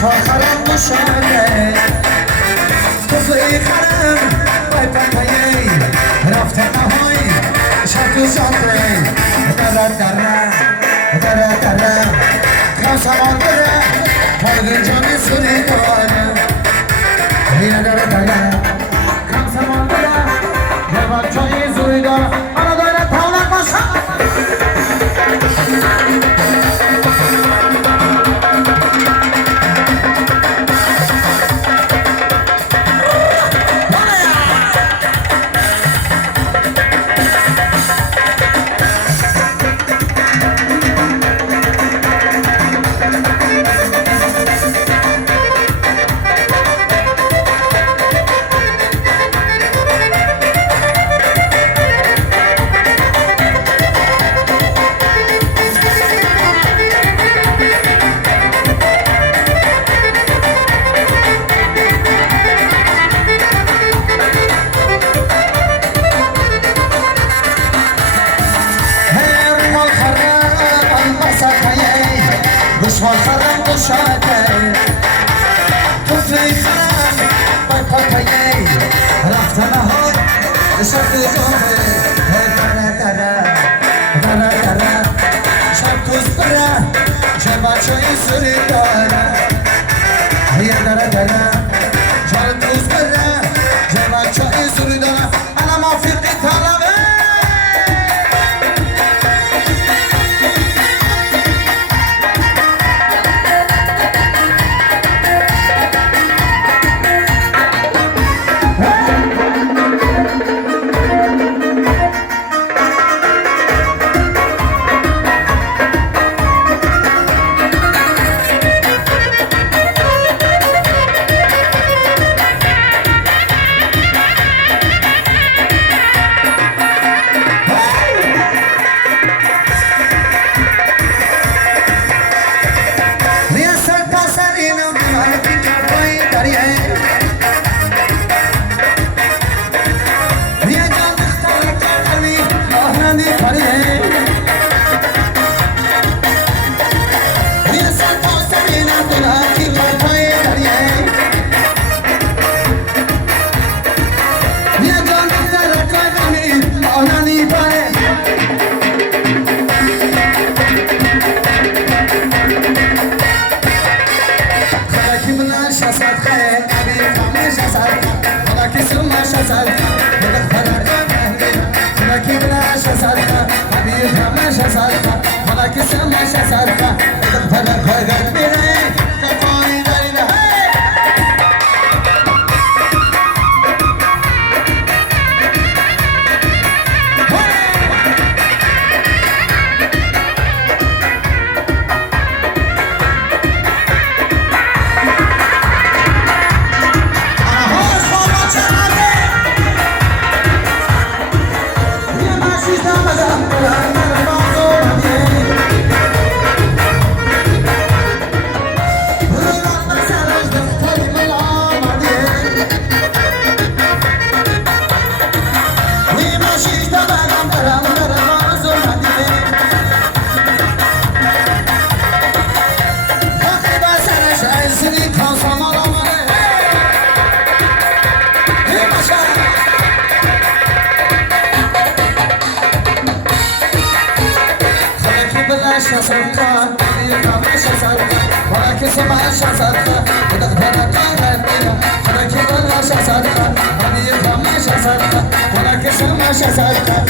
خرم مشاهده طفلی خرم بای پتایی رفته نهای شرط و شرطه دره دره دره دره کم سمان دره پاید جانی سوری داره هیره دره دره کم سمان دره یه بچه زوری داره آنو داره تاولک باشه بشوال خرم گشاده طفلی خرم بای پاپایی رفتنه ها شرط جامه دره دره دره دره شرط بره چه بچه ای سری داره یه دره دره شرط بره چه بچه ای سری داره انا موفقی طلبه Shasarka,